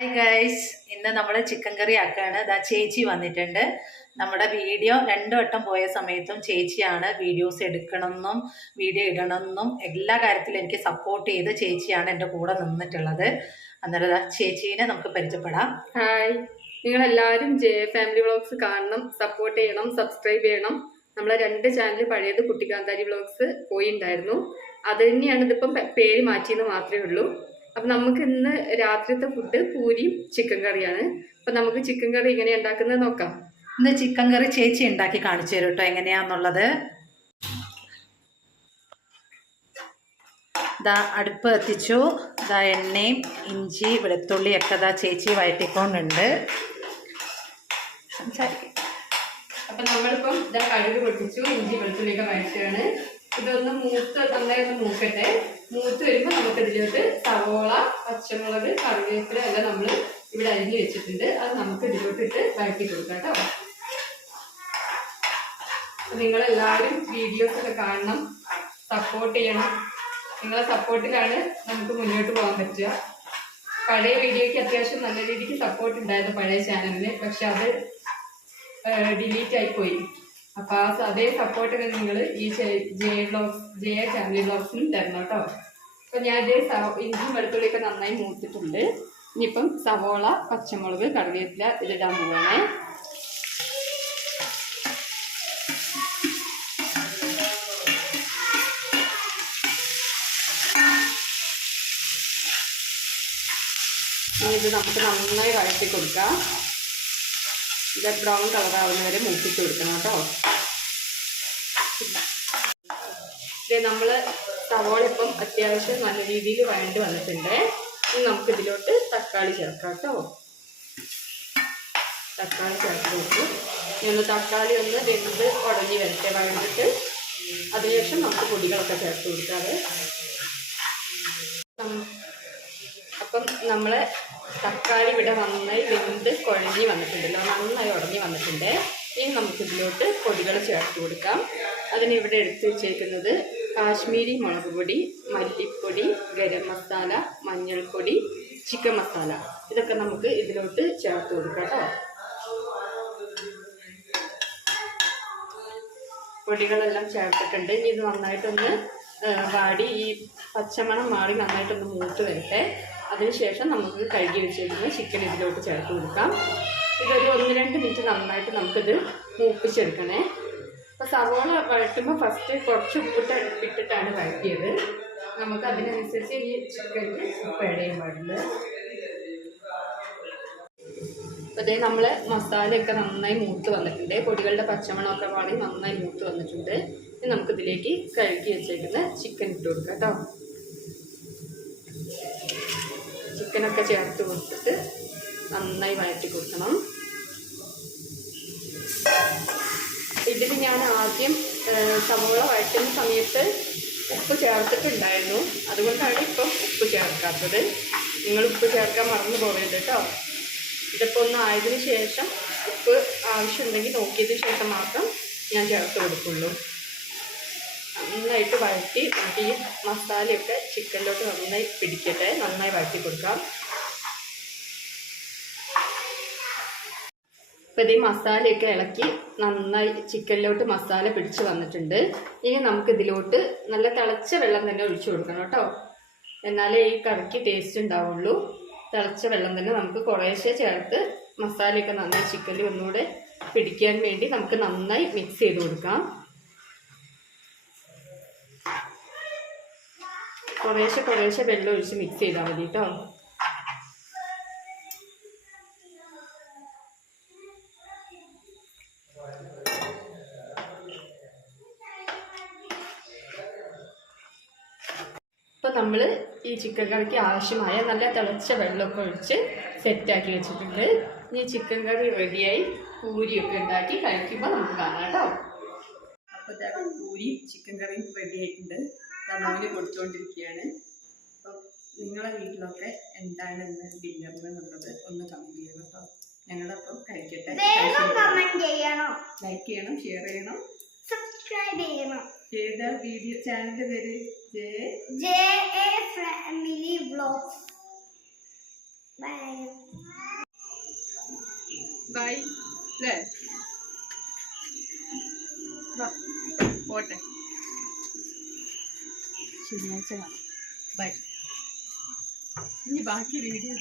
Hi guys ഇന്ന് നമ്മൾ chicken കറി ആക്കുകയാണ് ദാ ചേച്ചി വന്നിട്ടുണ്ട്. നമ്മുടെ വീഡിയോ രണ്ടു വട്ടം പോയ സമയത്തും ചേച്ചിയാണ് വീഡിയോസ് എടുക്കണമെന്നും വീഡിയോ ഇടണമെന്നും എല്ലാ കാര്യത്തിലും എനിക്ക് സപ്പോർട്ട് ചെയ്ത് ചേച്ചിയാണ് എന്റെ കൂടെ നിന്നിട്ടുള്ളത്. അന്നേരം ചേച്ചീനെ നമുക്ക് പരിചയപ്പെടാം. ഹായ് നിങ്ങളെല്ലാവരും ജെ ഫാമിലി വ്ളോഗ്സ് കാണണം സപ്പോർട്ട് ചെയ്യണം സബ്സ്ക്രൈബ് ചെയ്യണം. നമ്മളെ രണ്ട് ചാനൽ പഴയത് കുട്ടിക്കാന്താരി വ്ളോഗ്സ് പോയിണ്ടായിരുന്നു. അത് തന്നെയാണ് ഇതിപ്പം പേര് മാറ്റിയെന്ന് മാത്രമേ ഉള്ളൂ. അപ്പം നമുക്ക് ഇന്ന് രാത്രിത്തെ ഫുഡ് പൂരിയും ചിക്കൻ കറിയാണ്. അപ്പം നമുക്ക് ചിക്കൻ കറി എങ്ങനെ ഉണ്ടാക്കുന്നത് നോക്കാം. ഇന്ന് ചിക്കൻ കറി ചേച്ചി ഉണ്ടാക്കി കാണിച്ചു തരും കേട്ടോ എങ്ങനെയാന്നുള്ളത്. ഇതാ അടുപ്പ് എത്തിച്ചു. ഇതാ എണ്ണയും ഇഞ്ചി വെളുത്തുള്ളി വെളുത്തുള്ളിയൊക്കെ ഇതാ ചേച്ചി വഴറ്റിക്കൊണ്ടുണ്ട്. സംസാരിക്കും. അപ്പം നമ്മളിപ്പം ഇതാ കഴുകി പൊട്ടിച്ചു ഇഞ്ചി വെളുത്തുള്ളിയൊക്കെ വഴറ്റുകയാണ്. ഇതൊന്ന് മൂത്ത് നന്നായി ഒന്ന് മൂക്കട്ടെ. മൂത്ത് വരുമ്പോൾ നമുക്ക് ഇതിലോട്ട് സവോള പച്ചമുളക് കറിവേപ്പില എല്ലാം നമ്മൾ ഇവിടെ അരിഞ്ഞ് വെച്ചിട്ടുണ്ട്. അത് നമുക്ക് ഇതിലോട്ട് ഇട്ട് വഴറ്റി കൊടുക്കാം കേട്ടോ. നിങ്ങളെല്ലാവരും വീഡിയോസ് ഒക്കെ കാണണം. സപ്പോർട്ട് ചെയ്യണം. നിങ്ങളെ സപ്പോർട്ടിലാണ് നമുക്ക് മുന്നോട്ട് പോകാൻ പറ്റുക. പഴയ വീഡിയോയ്ക്ക് അത്യാവശ്യം നല്ല രീതിക്ക് സപ്പോർട്ട് ഉണ്ടായിരുന്നു പഴയ ചാനലിന് പക്ഷെ അത് ഡിലീറ്റ് ആയിപ്പോയി പോയി. അപ്പൊ ആ അതേ സപ്പോർട്ടൊക്കെ നിങ്ങൾ ഈ ജെ ബ്ലോക്സ് ജെ ഫാമിലി ബ്ലോക്സിന് തരണം കേട്ടോ അപ്പൊ ഞാൻ ഇതേ ഇഞ്ചും വെളുത്തുള്ളിയൊക്കെ നന്നായി മൂത്തിട്ടുണ്ട്. ഇനിയിപ്പം സവോള പച്ചമുളക് കറിവേപ്പില ഇതിടാൻ പോവാണേ. ഇത് നമുക്ക് നന്നായി വഴറ്റി കൊടുക്കാം. ഇത് ബ്രൗൺ കളറാവുന്ന വരെ മൂപ്പിച്ച് കൊടുക്കണം കേട്ടോ. ഇത് നമ്മൾ സവോള ഇപ്പം അത്യാവശ്യം നല്ല രീതിയിൽ വഴണ്ടി വന്നിട്ടുണ്ട്. ഇനി നമുക്ക് ഇതിലോട്ട് തക്കാളി ചേർക്കാം കേട്ടോ. തക്കാളി ചേർത്ത് കൊടുക്കും ഇനി ഒന്ന് തക്കാളി ഒന്ന് വെന്ത് ഉടഞ്ഞ് വരട്ടെ വഴണ്ടിട്ട് അതിനുശേഷം നമുക്ക് പൊടികളൊക്കെ ചേർത്ത് കൊടുക്കാതെ അപ്പം നമ്മൾ തക്കാളി ഇവിടെ നന്നായി വെന്ത് കുഴഞ്ഞ് വന്നിട്ടുണ്ടല്ലോ നന്നായി ഉടഞ്ഞ് വന്നിട്ടുണ്ട്. ഇനി നമുക്കിതിലോട്ട് പൊടികൾ ചേർത്ത് കൊടുക്കാം. അതിന് ഇവിടെ എടുത്ത് വെച്ചേക്കുന്നത് കാശ്മീരി മുളക് പൊടി മല്ലിപ്പൊടി ഗരം മസാല മഞ്ഞൾപ്പൊടി ചിക്കൻ മസാല. ഇതൊക്കെ നമുക്ക് ഇതിലോട്ട് ചേർത്ത് കൊടുക്കാം കേട്ടോ. പൊടികളെല്ലാം ചേർത്തിട്ടുണ്ട്. ഇനി ഇത് നന്നായിട്ടൊന്ന് വാടി ഈ പച്ചമണം മാറി നന്നായിട്ടൊന്ന് മൂത്ത് വരട്ടെ. അതിനുശേഷം നമുക്ക് കഴുകി വെച്ചിരിക്കുന്ന ചിക്കൻ ഇതിലോട്ട് ചേർത്ത് കൊടുക്കാം. ഇതൊരു ഒന്ന് രണ്ട് മിനിറ്റ് നന്നായിട്ട് നമുക്കിത് മൂപ്പിച്ചെടുക്കണേ. അപ്പോൾ സവോള വഴറ്റുമ്പോൾ ഫസ്റ്റ് കുറച്ച് ഉപ്പിട്ട് ഇട്ടിട്ടാണ് വഴറ്റിയത്. നമുക്ക് അതിനനുസരിച്ച് ഈ ചിക്കനിൽ ഉപ്പ് ആഡ് ചെയ്യാൻ പാടുള്ളൂ അതേ നമ്മൾ മസാലയൊക്കെ നന്നായി മൂത്ത് വന്നിട്ടുണ്ട്. പൊടികളുടെ പച്ചമണമൊക്കെ പാടി നന്നായി മൂത്ത് വന്നിട്ടുണ്ട്. ഇനി നമുക്കിതിലേക്ക് കഴുകി വെച്ചേക്കുന്ന ചിക്കൻ ഇട്ട് കൊടുക്കാം കേട്ടോ ചിക്കനൊക്കെ ചേർത്ത് കൊടുത്തിട്ട് നന്നായി വഴറ്റി കൊടുക്കണം. ഇതിൽ ഞാൻ ആദ്യം സമൂഹ വഴറ്റുന്ന സമയത്ത് ഉപ്പ് ചേർത്തിട്ടുണ്ടായിരുന്നു. അതുകൊണ്ടാണ് ഇപ്പം ഉപ്പ് ചേർക്കാത്തത്. നിങ്ങൾ ഉപ്പ് ചേർക്കാൻ മറന്നു പോകരുത് കേട്ടോ ഇതിപ്പോൾ ഒന്ന് ആയതിനു ശേഷം ഉപ്പ് ആവശ്യമുണ്ടെങ്കിൽ നോക്കിയതിന് ശേഷം മാത്രം ഞാൻ ചേർത്ത് കൊടുക്കുള്ളൂ. നന്നായിട്ട് വഴറ്റി നമുക്ക് ഈ മസാലയൊക്കെ ചിക്കനിലോട്ട് നന്നായി പിടിക്കട്ടെ. നന്നായി വഴറ്റി കൊടുക്കാം. അപ്പോൾ ഇത് മസാലയൊക്കെ ഇളക്കി നന്നായി ചിക്കനിലോട്ട് മസാല പിടിച്ച് വന്നിട്ടുണ്ട്. ഇനി നമുക്ക് ഇതിലോട്ട് നല്ല തിളച്ച വെള്ളം തന്നെ ഒഴിച്ചു കൊടുക്കണം കേട്ടോ. എന്നാലേ ഈ കറിക്ക് ടേസ്റ്റ് ഉണ്ടാവുള്ളൂ. തിളച്ച വെള്ളം തന്നെ നമുക്ക് കുറേശ്ശെ ചേർത്ത് മസാലയൊക്കെ നന്നായി ചിക്കനിൽ ഒന്നുകൂടെ പിടിക്കാൻ വേണ്ടി നമുക്ക് നന്നായി മിക്സ് ചെയ്ത് കൊടുക്കാം. കുറേശ്ശെ കുറേശ്ശെ വെള്ളം ഒഴിച്ച് മിക്സ് ചെയ്താൽ മതി കേട്ടോ ഇപ്പം നമ്മൾ ഈ ചിക്കൻ കറിക്ക് ആവശ്യമായ നല്ല തിളച്ച വെള്ളമൊക്കെ ഒഴിച്ച് സെറ്റാക്കി വെച്ചിട്ടുണ്ട്. ഇനി ചിക്കൻ കറി റെഡിയായി പൂരിയൊക്കെ ഉണ്ടാക്കി കഴിക്കുമ്പോൾ നമുക്ക് കാണാം കേട്ടോ അപ്പോൾ പൂരി ചിക്കൻ കറിയും റെഡി ആയിട്ടുണ്ട്. മോന് കൊടുത്തുകൊണ്ടിരിക്കുകയാണ് അപ്പം നിങ്ങളെ വീട്ടിലൊക്കെ എന്താണ് ഇന്ന് ഡിന്നറിന് എന്നുള്ളത് ഒന്ന് കമന്റ് ചെയ്യണം കേട്ടോ. ഞങ്ങളപ്പം കഴിക്കട്ടെ. ലൈക്ക് ചെയ്യണം. ഷെയർ ചെയ്യണം സബ്സ്ക്രൈബ് ചെയ്യണം. ഏതാ വീഡിയോ ചാനലിന്റെ പേര്? J J A family vlogs bye bye അല്ലേ പോട്ടെ. ശനിയാഴ്ച കാണാം. ബൈ. ഇനി ബാക്കി വീഡിയോ